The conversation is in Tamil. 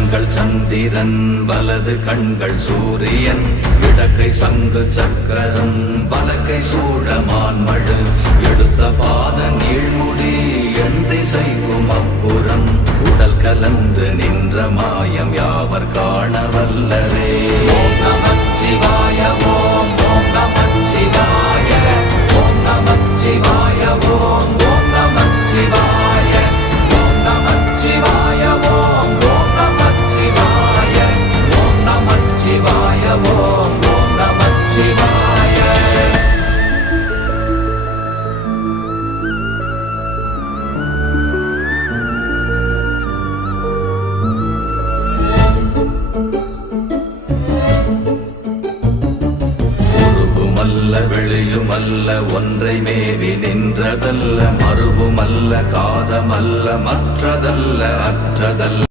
கண்கள் சந்திரன் வலது கண்கள் சூரியன் இடக்கை சங்கு சக்கரம் வலக்கை சூழமான்மழு எடுத்த பாத நீழ்முடி எண் திசைக்கும் அப்புறம் உடல் கலந்து நின்ற மாயம் யாவர் காண வல்லரே. ஓம் நமச்சிவாய ஓம் ஓம் நமச்சிவாய ஓம் நமச்சிவாய ஓம் ஓம் நமச்சிவாய ஓம் நமச்சிவாய ஓம் ஓம் நமச்சிவாய ஓம் நமச்சிவாய ஓம் ஓம் நமச்சிவாய. வெளியுமல்ல ஒன்றை மேவி நின்றதல்ல மறுவுமல்ல காதமல்ல மற்றதல்ல அற்றதல்ல